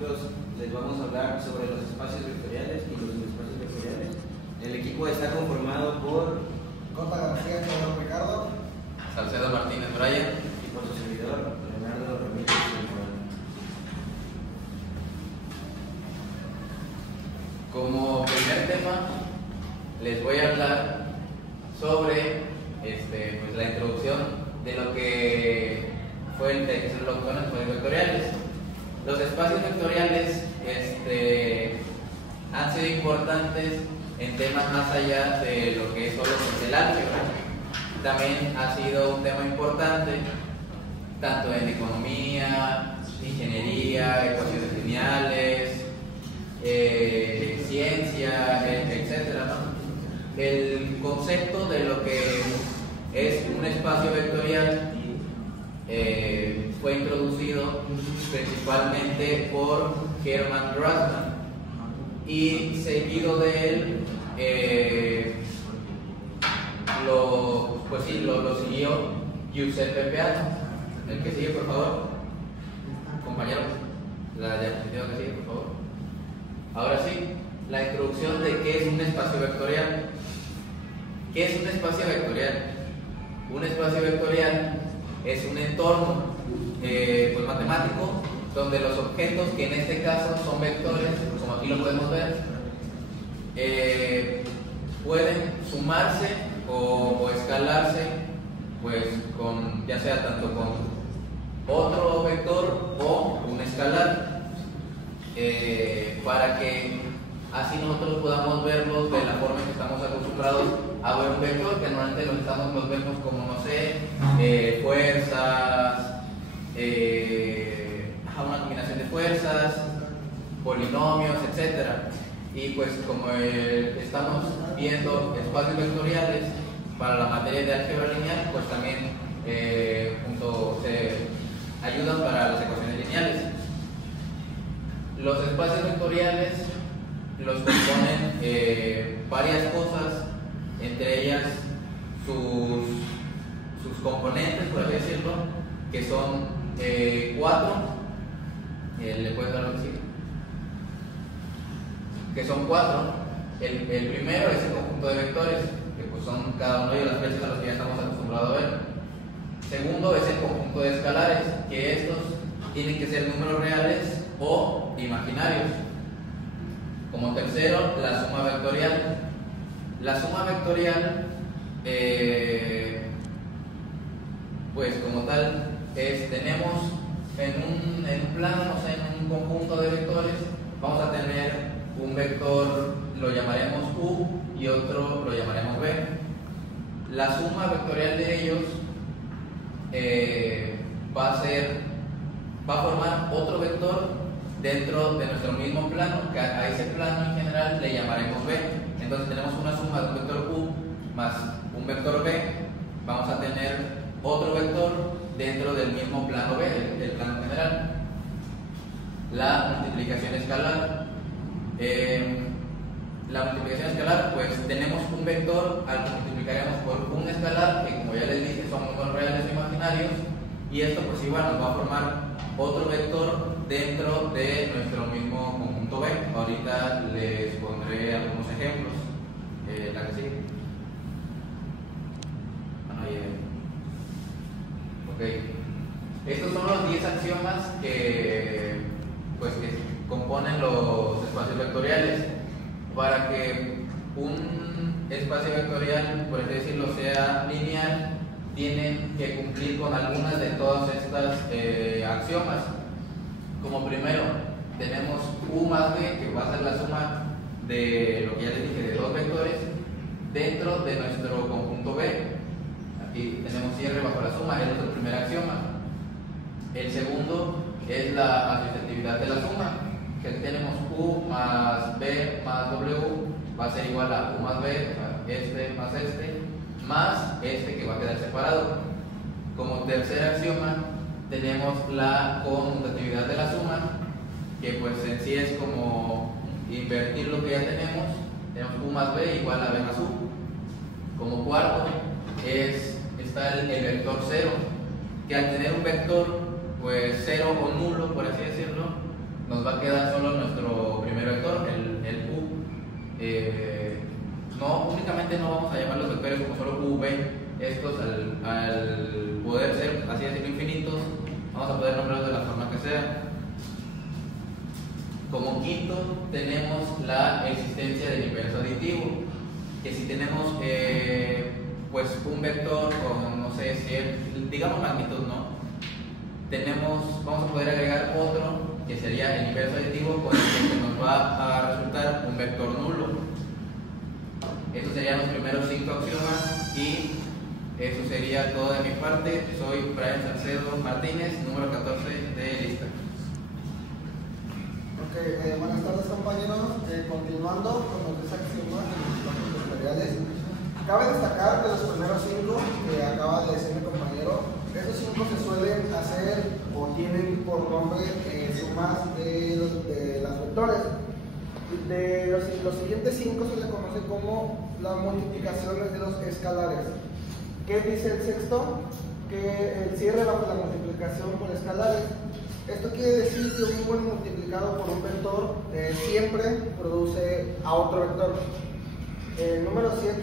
nosotros les vamos a hablar sobre los espacios vectoriales y los espacios vectoriales. El equipo está conformado por Cota García, Pedro Ricardo, Salcedo Martínez Brian y por su servidor Leonardo Ramírez. Como primer tema les voy a hablar sobre pues, la introducción de lo que fue el que son los espacios vectoriales. Los espacios vectoriales han sido importantes en temas más allá de lo que es solo el álgebra. También ha sido un tema importante tanto en economía, ingeniería, ecuaciones lineales, ciencia, etcétera, ¿no? El concepto de lo que es un espacio vectorial fue introducido principalmente por Hermann Grassmann y seguido de él lo siguió Giuseppe Peano. El que sigue, por favor, compañeros, la diapositiva que sigue, por favor. Ahora sí, la introducción de qué es un espacio vectorial. ¿Qué es un espacio vectorial? Un espacio vectorial es un entorno pues matemático donde los objetos, que en este caso son vectores, como aquí lo podemos ver, pueden sumarse o escalarse, pues con, ya sea tanto con otro vector o un escalar, para que así nosotros podamos verlos de la forma en que estamos acostumbrados a ver un vector, que normalmente los vemos como, no sé, fuerzas, una combinación de fuerzas, polinomios, etcétera. Y pues como estamos viendo espacios vectoriales para la materia de álgebra lineal, pues también se ayudan para las ecuaciones lineales. Los espacios vectoriales los componen varias cosas, entre ellas sus componentes, por así decirlo, que son 4. ¿Le puedes dar lo que sigue? Que son 4. El primero es el conjunto de vectores, que pues son cada uno de las flechas a los que ya estamos acostumbrados a ver. Segundo es el conjunto de escalares, que estos tienen que ser números reales o imaginarios. Como tercero, la suma vectorial. La suma vectorial, pues como tal, tenemos en un plano, o sea, en un conjunto de vectores, vamos a tener un vector, lo llamaremos U, y otro lo llamaremos B. La suma vectorial de ellos va a formar otro vector dentro de nuestro mismo plano, que a ese plano en general le llamaremos B. Entonces tenemos una suma de un vector U más un vector B, vamos a tener otro vector dentro del mismo plano B, del plano general. La multiplicación escalar. La multiplicación escalar, pues tenemos un vector al que multiplicaremos por un escalar, que como ya les dije son números reales o imaginarios, y esto pues igual nos va a formar otro vector dentro de nuestro mismo conjunto B. Ahorita les pondré algunos ejemplos. La que sigue. Ok. Estos son los 10 axiomas que componen los espacios vectoriales. Para que un espacio vectorial, por así decirlo, sea lineal, tienen que cumplir con algunas de todas estas axiomas. Como primero, tenemos U más B, que va a ser la suma de lo que ya les dije, de dos vectores, dentro de nuestro conjunto B. Aquí tenemos cierre bajo la suma, es nuestro primer axioma. El segundo es la asociatividad de la suma, que aquí tenemos U más B más W va a ser igual a U más B, más este que va a quedar separado. Como tercer axioma tenemos la conmutatividad de la suma, que pues en sí es como invertir lo que ya tenemos U más B igual a B más U. Como cuarto está el vector 0, que al tener un vector pues 0 o nulo, por así decirlo, nos va a quedar solo nuestro primer vector, el U. No, únicamente no vamos a llamar los vectores como solo U, V. Estos al poder ser, así decirlo, infinitos, vamos a poder nombrarlos de la forma que sea. Como quinto tenemos la existencia del inverso aditivo, que si tenemos pues un vector con, no sé, digamos magnitud, ¿no? Vamos a poder agregar otro que sería el inverso aditivo con el que nos va a resultar un vector nulo. Estos serían los primeros 5 axiomas y eso sería todo de mi parte. Soy Brian Salcedo Martínez, número 14 de lista. Buenas tardes, compañeros. Continuando con los 10 axiomas de los espacios vectoriales, cabe destacar que los primeros 5 que acaba de decir mi compañero, estos 5 se suelen hacer o tienen por nombre sumas de las vectores. De los siguientes 5 se les conoce como las multiplicaciones de los escalares. ¿Qué dice el sexto? Que el cierre bajo la multiplicación por escalares. Esto quiere decir que un número multiplicado por un vector siempre produce a otro vector. El número 7,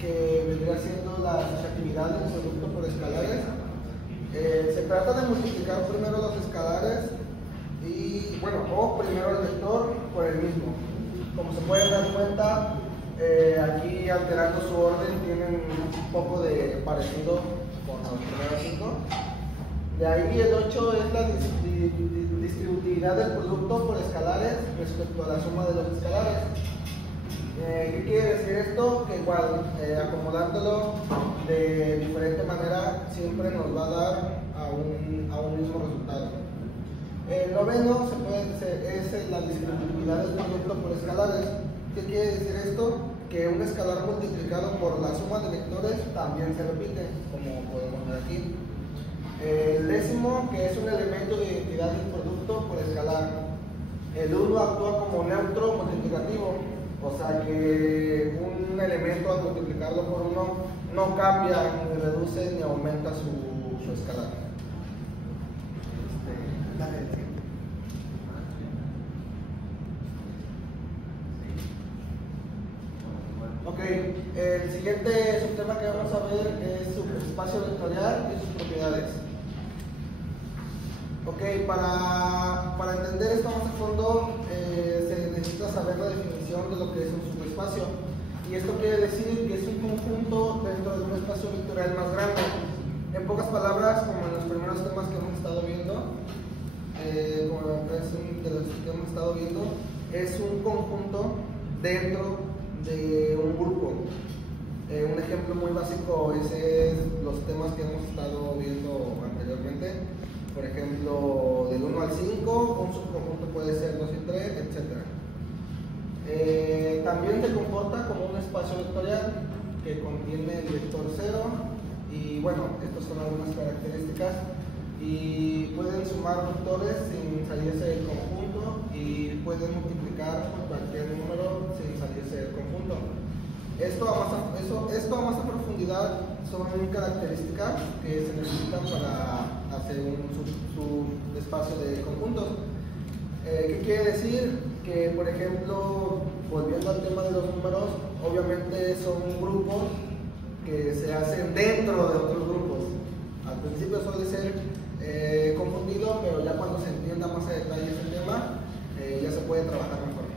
que vendría siendo la asociatividad del producto por escalares, se trata de multiplicar primero los escalares y, bueno, o primero el vector por el mismo. Como se pueden dar cuenta, aquí alterando su orden tienen un poco de parecido con los primeros 5. De ahí el 8 es la distributividad del producto por escalares respecto a la suma de los escalares. ¿Qué quiere decir esto? Que igual, acomodándolo de diferente manera, siempre nos va a dar a un mismo resultado. El noveno es la distributividad del producto por escalares. ¿Qué quiere decir esto? Que un escalar multiplicado por la suma de vectores también se repite, como podemos ver aquí. El décimo, que es un elemento de identidad del producto por escalar. El 1 actúa como neutro multiplicativo, o sea que un elemento al multiplicarlo por 1 no cambia, ni reduce, ni aumenta su escalar. Ok, el siguiente subtema que vamos a ver es subespacio vectorial y sus propiedades. Ok, para entender esto más a fondo se necesita saber la definición de lo que es un subespacio. Y esto quiere decir que es un conjunto dentro de un espacio vectorial más grande. En pocas palabras, como en los primeros temas que hemos estado viendo, es un conjunto dentro de un grupo. Un ejemplo muy básico es los temas que hemos estado viendo anteriormente. Por ejemplo, del 1 al 5, un subconjunto puede ser 2 y 3, etc. También se comporta como un espacio vectorial que contiene el vector 0 y, bueno, estas son algunas características. Y pueden sumar vectores sin salirse del conjunto y pueden multiplicar por cualquier número sin salirse del conjunto. Esto a más a profundidad son características que se necesitan para hacer un subespacio de conjuntos. ¿Qué quiere decir? Que, por ejemplo, volviendo al tema de los números, obviamente son grupos que se hacen dentro de otros grupos. Al principio suele ser confundido, pero ya cuando se entienda más a detalle ese tema, ya se puede trabajar mejor.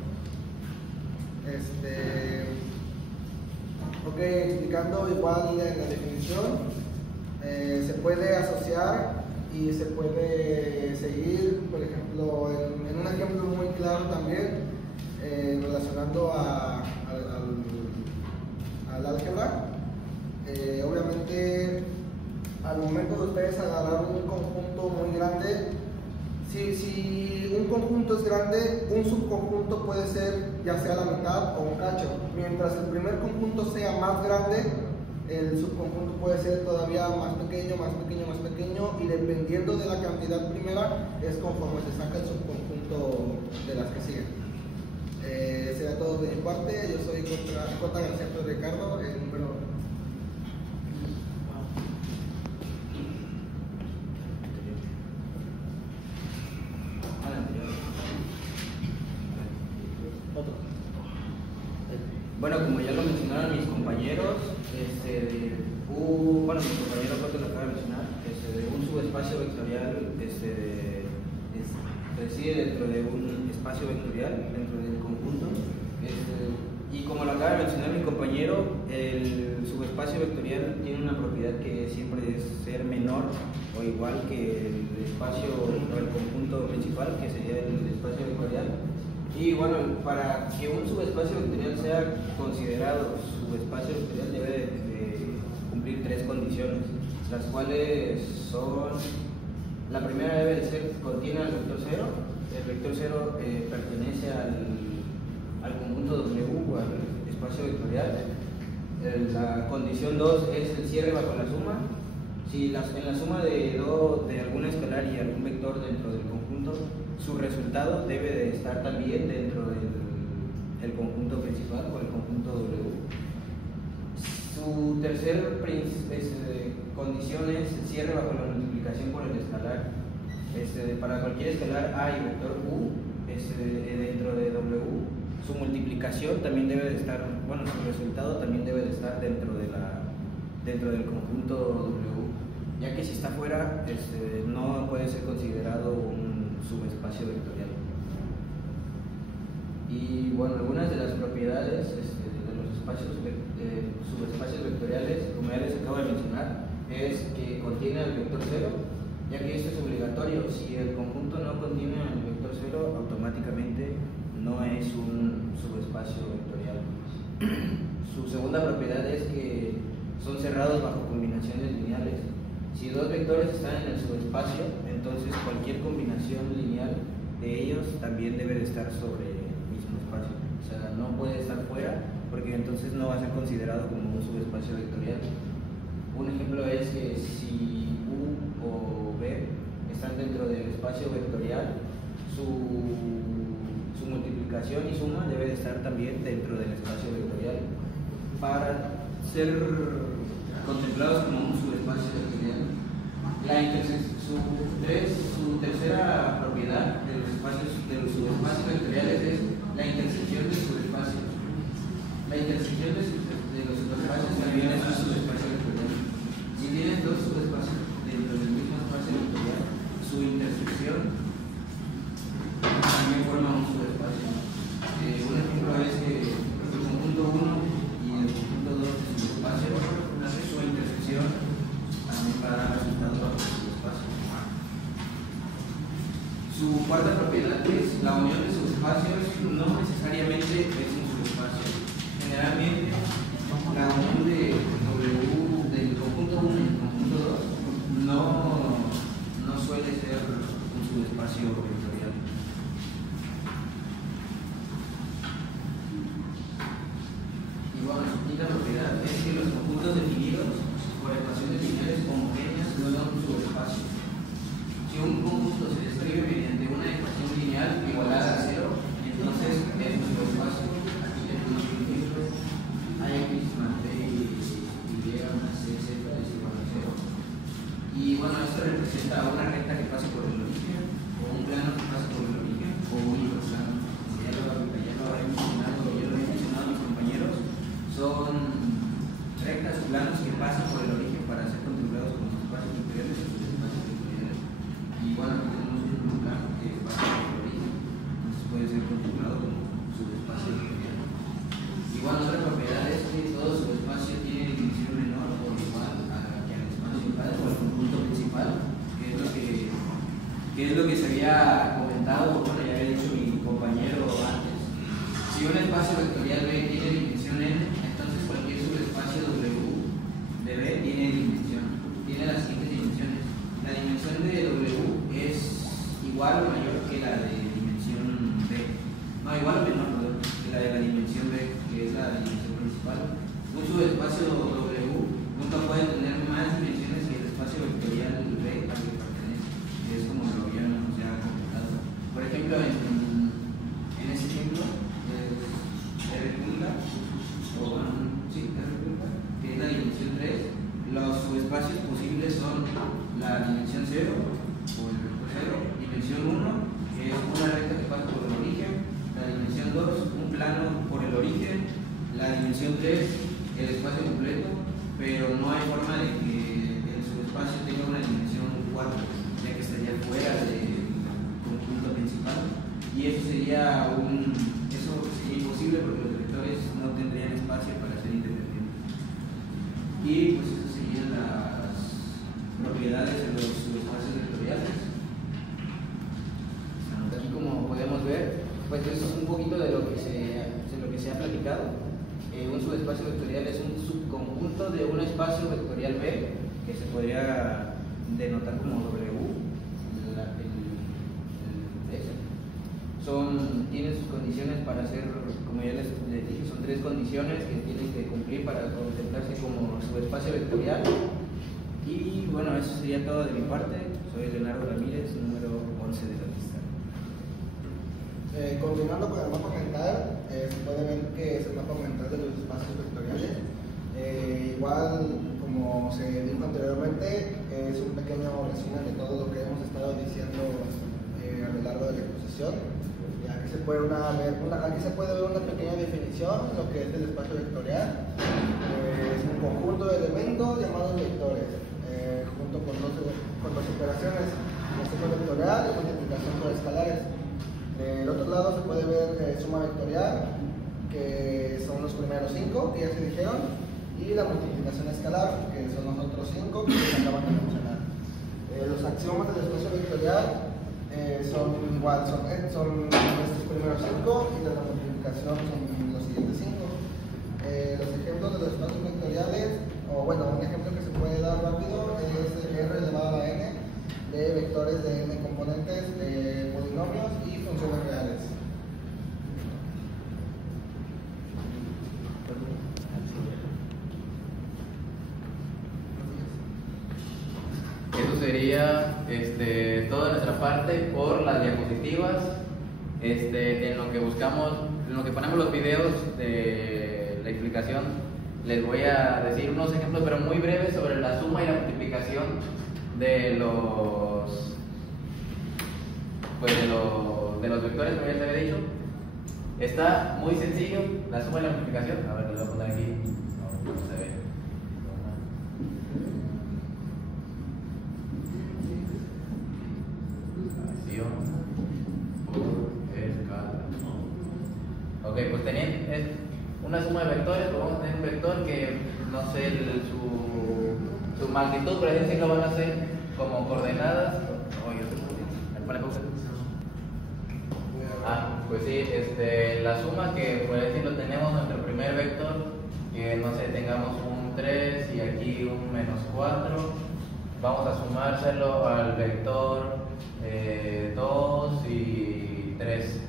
Ok, explicando igual en la definición, se puede asociar y se puede seguir, por ejemplo, en un ejemplo muy claro también, relacionando al álgebra. Obviamente, al momento de ustedes agarrar un conjunto muy grande, si un conjunto es grande, un subconjunto puede ser ya sea la mitad o un cacho. Mientras el primer conjunto sea más grande, el subconjunto puede ser todavía más pequeño, más pequeño, más pequeño, y dependiendo de la cantidad primera es conforme se saca el subconjunto de las que siguen. Será todo de mi parte. Yo soy J. García Ricardo, el número. Bueno, como ya lo mencionaron mis compañeros, mi compañero Coto lo acaba de mencionar, un subespacio vectorial reside dentro de un espacio vectorial, dentro del conjunto. Y como lo acaba de mencionar mi compañero, el subespacio vectorial tiene una propiedad que siempre es ser menor o igual que el espacio o el conjunto principal, que sería el espacio vectorial. Y bueno, para que un subespacio vectorial sea considerado subespacio vectorial debe de cumplir tres condiciones, las cuales son: la primera debe de ser, contiene al vector 0, el vector 0 pertenece al conjunto W o al espacio vectorial. La condición 2 es el cierre bajo la suma. Si en la suma de alguna escalar y algún vector dentro del conjunto, su resultado debe de estar también dentro del conjunto principal o el conjunto W. Su tercer condición es el cierre bajo la multiplicación por el escalar. Para cualquier escalar A y vector U dentro de W, su multiplicación también debe de estar, su resultado también debe de estar dentro del conjunto W, ya que si está fuera no puede ser considerado un subespacio vectorial. Y bueno, algunas de las propiedades de los subespacios vectoriales, como ya les acabo de mencionar, es que contiene al vector 0, ya que esto es obligatorio. Si el conjunto no contiene al vector 0, automáticamente no es un subespacio vectorial. Su segunda propiedad es que son cerrados bajo combinaciones lineales. Si dos vectores están en el subespacio, entonces cualquier combinación lineal de ellos también debe de estar sobre el mismo espacio. O sea, no puede estar fuera, porque entonces no va a ser considerado como un subespacio vectorial. Un ejemplo es que si U o B están dentro del espacio vectorial, su multiplicación y suma debe de estar también dentro del espacio vectorial para ser contemplados como un subespacio vectorial. Su tercera propiedad de los subespacios vectoriales es la intersección de subespacios. La intersección de los subespacios también es un subespacio vectorial. Si tienes dos subespacios dentro del mismo espacio vectorial, su intersección también forma un subespacio. Un ejemplo es que el conjunto 1 y el conjunto 2 de subespacio, su intersección también va a dar resultado bajo el subespacio. Su cuarta propiedad es la unión de subespacios no necesariamente es un subespacio. Generalmente la unión de W del conjunto 1 y el conjunto 2 no suele ser un subespacio vectorial. Y bueno, su quinta propiedad es que los conjuntos definidos por ecuaciones lineales homogéneas no dan un subespacio. Si un conjunto se describe mediante una ecuación lineal igualada a 0, entonces es un subespacio. Aquí tenemos un ejemplo: AX más B y Y más CZ es igual a 0. Y bueno, esto representa una recta que pasa por el origen, o un plano que pasa por el origen, o un hiperplano. Ya lo había mencionado mis compañeros, son rectas o planos que pasan por el origen para ser contemplados como espacios vectoriales o subespacios vectoriales. Y bueno, aquí tenemos un plano que pasa por el origen, entonces puede ser contemplado como subespacio vectorial. Y bueno, otra propiedad es que todo subespacio tiene dimensión menor o igual que al espacio principal o al conjunto principal, que es lo que se había comentado, bueno, ya había dicho mi compañero antes. Si un espacio vectorial B tiene dimensión n, entonces cualquier subespacio W de B tiene las siguientes dimensiones. La dimensión de W es igual o mayor que la de dimensión B. No, igual o menor, perdón, que la de la dimensión B, que es la dimensión principal. Un subespacio W nunca puede tener más dimensiones que el espacio vectorial B al que pertenece, que es como lo habíamos ya comentado. espacio completo, pero no hay forma de que el subespacio tenga una dimensión 4, ya que estaría fuera del conjunto principal, y eso sería imposible porque los vectores no tendrían espacio para ser independientes. Y pues esas serían las propiedades de los subespacios vectoriales. Aquí, como podemos ver, pues eso es un poquito de lo que se ha platicado. Un subespacio vectorial es un subconjunto de un espacio vectorial B, que se podría denotar como W. Tienen sus condiciones para ser, como ya les dije, son 3 condiciones que tienen que cumplir para contemplarse como subespacio vectorial. Y bueno, eso sería todo de mi parte. Soy Leonardo Ramírez, número 11 de la lista. Continuando con el mapa mental, se puede ver que es el mapa mental de los espacios vectoriales. Igual, como se dijo anteriormente, es un pequeño resumen de todo lo que hemos estado diciendo a lo largo de la exposición. Aquí se puede ver una pequeña definición de lo que es el espacio vectorial. Es un conjunto de elementos llamados vectores, junto con dos operaciones, la suma vectorial y multiplicación por escalares. Del otro lado se puede ver suma vectorial, que son los primeros 5 que ya se dijeron, y la multiplicación escalar, que son los otros 5 que se acaban de mencionar. Los axiomas del espacio vectorial son estos primeros 5, y de la multiplicación son los siguientes 5. Los ejemplos de los espacios vectoriales, o bueno, un ejemplo que se puede dar rápido es R elevado a n de vectores de n componentes de polinomios y funciones reales. Eso sería toda nuestra parte por las diapositivas. En lo que buscamos, en lo que ponemos los videos de la explicación, les voy a decir unos ejemplos, pero muy breves, sobre la suma y la multiplicación de los vectores, como ya les había dicho. Está muy sencillo la suma y la multiplicación. A ver, les voy a poner aquí. No se ve. Ok, pues teniendo una suma de vectores, pues vamos a tener un vector que no sé su magnitud, pero así lo van a hacer como coordenadas. Pues sí, la suma que por decirlo tenemos nuestro primer vector, que no sé, tengamos un 3 y aquí un menos 4, vamos a sumárselo al vector 2 y 3.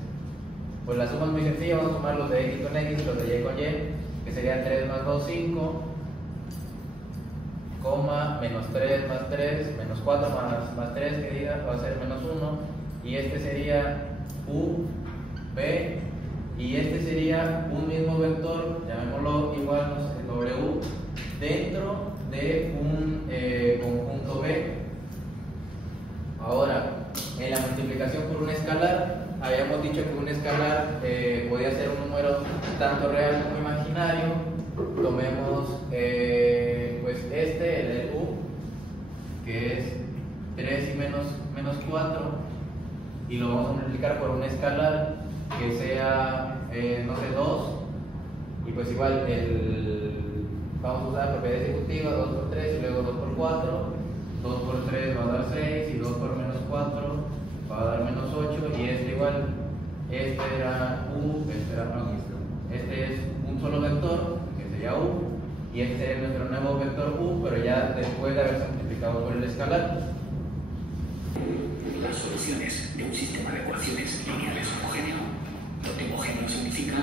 Pues la suma es muy sencilla, vamos a sumar los de x con x y los de y con y, que sería 3 más 2, 5, coma, menos 3 más 3, menos 4 más 3, que diga, va a ser menos 1, y este sería u, b, y este sería un mismo vector, llamémoslo igual, no sé, w, dentro de un conjunto b. Ahora, en la multiplicación por un escalar, habíamos dicho que un escalar podía ser un número tanto real como imaginario. Tomemos pues el u, que es 3 y menos 4, y lo vamos a multiplicar por un escalar que sea, no sé, 2, y pues igual vamos a usar propiedades ejecutivas, 2 por 3 y luego 2 por 4, 2 por 3 va a dar 6 y 2 por menos 4 va a dar menos 8, y igual, era u, este es un solo vector, que sería u, y este sería nuestro nuevo vector u, pero ya después de haberse multiplicado por el escalar. Las soluciones de un sistema de ecuaciones lineales homogéneo. Lo homogéneo significa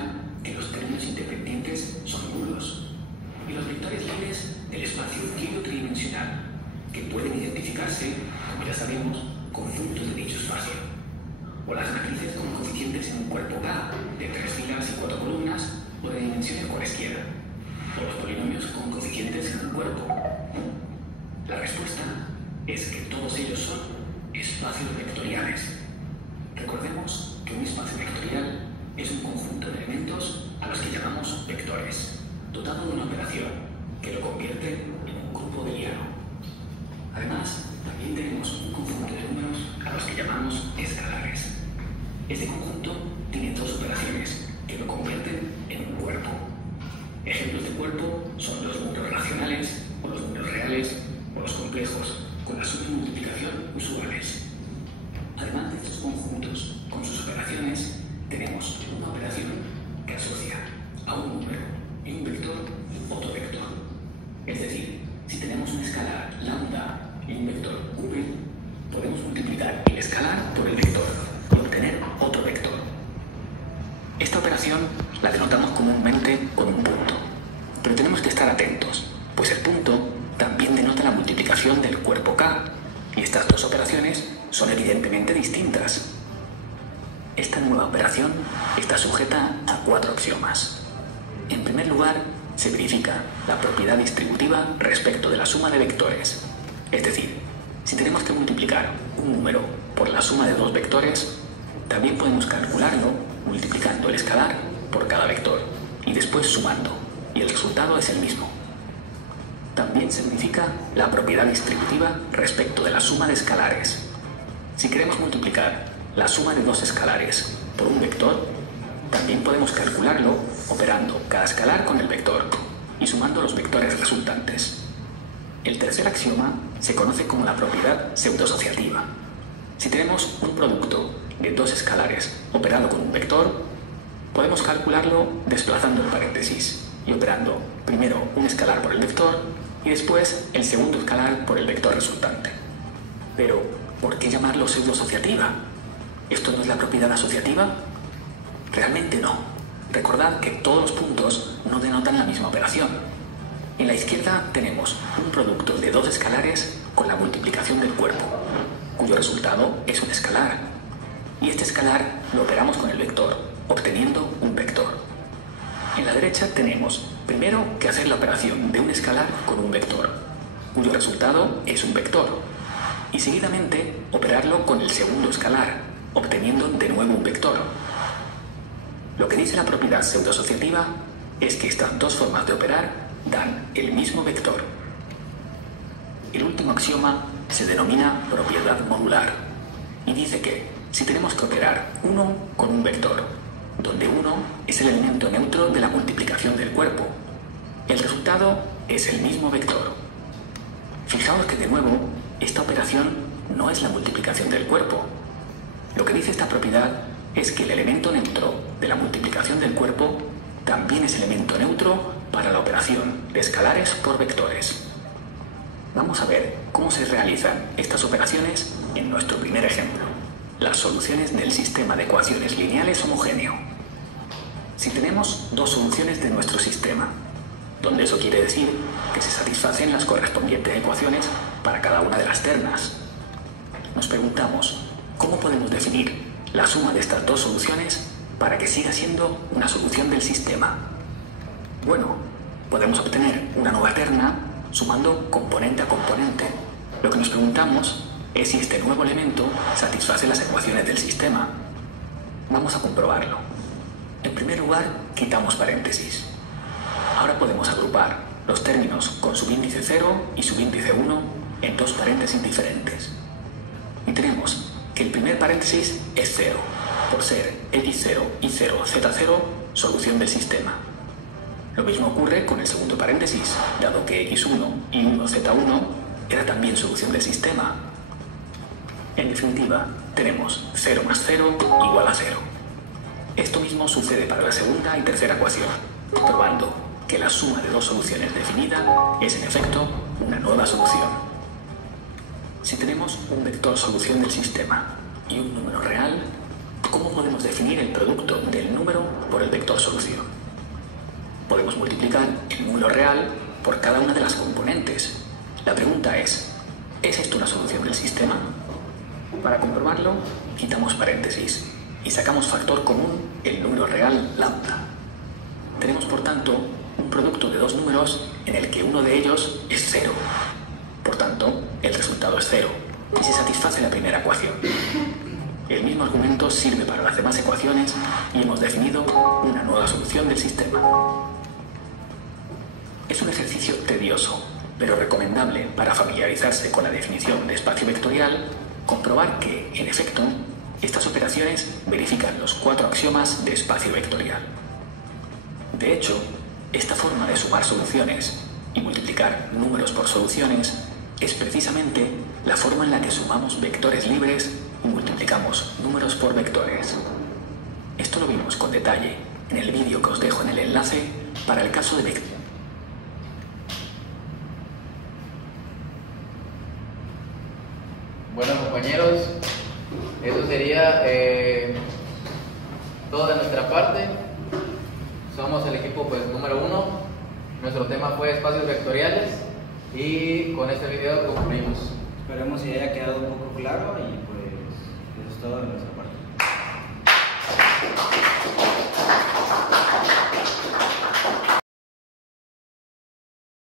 que los términos independientes son nulos, y los vectores libres del espacio tridimensional, que pueden identificarse, como ya sabemos, con puntos de dicho espacio, o las matrices con coeficientes en un cuerpo K de 3 filas y 4 columnas o de dimensiones cualesquiera, o los polinomios con coeficientes en un cuerpo. La respuesta es que todos ellos son espacios vectoriales. Recordemos que un espacio vectorial es un conjunto de elementos a los que llamamos vectores, dotado de una operación que lo convierte en un grupo booleano. Además, también tenemos un conjunto de números a los que llamamos escalares. Este conjunto tiene dos operaciones que lo convierten en un cuerpo. Ejemplos de cuerpo son los números racionales, o los números reales, o los complejos, con la suma y multiplicación usuales. Además de estos conjuntos, con sus operaciones, tenemos una operación que asocia a un número y un vector otro vector. Es decir, si tenemos un escalar lambda y un vector v, podemos multiplicar el escalar por el vector y obtener otro vector. Esta operación la denotamos comúnmente con un punto, pero tenemos que estar atentos, pues el punto también denota la multiplicación del cuerpo K, y estas dos operaciones son evidentemente distintas. Esta nueva operación está sujeta a 4 axiomas. En primer lugar, se verifica la propiedad distributiva respecto de la suma de vectores. Es decir, si tenemos que multiplicar un número por la suma de 2 vectores, también podemos calcularlo multiplicando el escalar por cada vector y después sumando, y el resultado es el mismo. También se verifica la propiedad distributiva respecto de la suma de escalares. Si queremos multiplicar la suma de 2 escalares por un vector, también podemos calcularlo operando cada escalar con el vector y sumando los vectores resultantes. El tercer axioma se conoce como la propiedad pseudosociativa. Si tenemos un producto de 2 escalares operado con un vector, podemos calcularlo desplazando el paréntesis y operando primero un escalar por el vector y después el segundo escalar por el vector resultante. Pero, ¿por qué llamarlo pseudosociativa? ¿Esto no es la propiedad asociativa? Realmente no. Recordad que todos los puntos no denotan la misma operación. En la izquierda tenemos un producto de 2 escalares con la multiplicación del cuerpo, cuyo resultado es un escalar. Y este escalar lo operamos con el vector, obteniendo un vector. En la derecha tenemos primero que hacer la operación de un escalar con un vector, cuyo resultado es un vector, y seguidamente operarlo con el segundo escalar, obteniendo de nuevo un vector. Lo que dice la propiedad pseudosociativa es que estas dos formas de operar dan el mismo vector. El último axioma se denomina propiedad modular y dice que si tenemos que operar uno con un vector, donde 1 es el elemento neutro de la multiplicación del cuerpo, el resultado es el mismo vector. Fijaos que de nuevo, esta operación no es la multiplicación del cuerpo. Lo que dice esta propiedad es que el elemento neutro de la multiplicación del cuerpo también es elemento neutro para la operación de escalares por vectores. Vamos a ver cómo se realizan estas operaciones en nuestro primer ejemplo, las soluciones del sistema de ecuaciones lineales homogéneo. Si tenemos 2 soluciones de nuestro sistema, donde eso quiere decir que se satisfacen las correspondientes ecuaciones para cada una de las ternas, nos preguntamos cómo podemos definir la suma de estas 2 soluciones para que siga siendo una solución del sistema. Bueno, podemos obtener una nueva terna sumando componente a componente. Lo que nos preguntamos es si este nuevo elemento satisface las ecuaciones del sistema. Vamos a comprobarlo. En primer lugar, quitamos paréntesis. Ahora podemos agrupar los términos con subíndice 0 y subíndice 1 en 2 paréntesis diferentes. Y tenemos que el primer paréntesis es 0, por ser x0, y0, z0, solución del sistema. Lo mismo ocurre con el segundo paréntesis, dado que x1 y 1z1 era también solución del sistema. En definitiva, tenemos 0 más 0 igual a 0. Esto mismo sucede para la segunda y tercera ecuación, probando que la suma de 2 soluciones definida es en efecto una nueva solución. Si tenemos un vector solución del sistema y un número real, ¿cómo podemos definir el producto del número por el vector solución? Podemos multiplicar el número real por cada una de las componentes. La pregunta ¿es esto una solución del sistema? Para comprobarlo, quitamos paréntesis y sacamos factor común el número real lambda. Tenemos, por tanto, un producto de 2 números en el que uno de ellos es 0. Por tanto, el resultado es 0 y se satisface la primera ecuación. El mismo argumento sirve para las demás ecuaciones y hemos definido una nueva solución del sistema. Es un ejercicio tedioso, pero recomendable para familiarizarse con la definición de espacio vectorial, comprobar que, en efecto, estas operaciones verifican los 4 axiomas de espacio vectorial. De hecho, esta forma de sumar soluciones y multiplicar números por soluciones es precisamente la forma en la que sumamos vectores libres y multiplicamos números por vectores. Esto lo vimos con detalle en el vídeo que os dejo en el enlace para el caso de vectores. Bueno, compañeros, eso sería todo de nuestra parte. Somos el equipo número 1. Nuestro tema fue espacios vectoriales y con este video concluimos. Esperemos que haya quedado un poco claro y pues eso es todo de nuestra parte.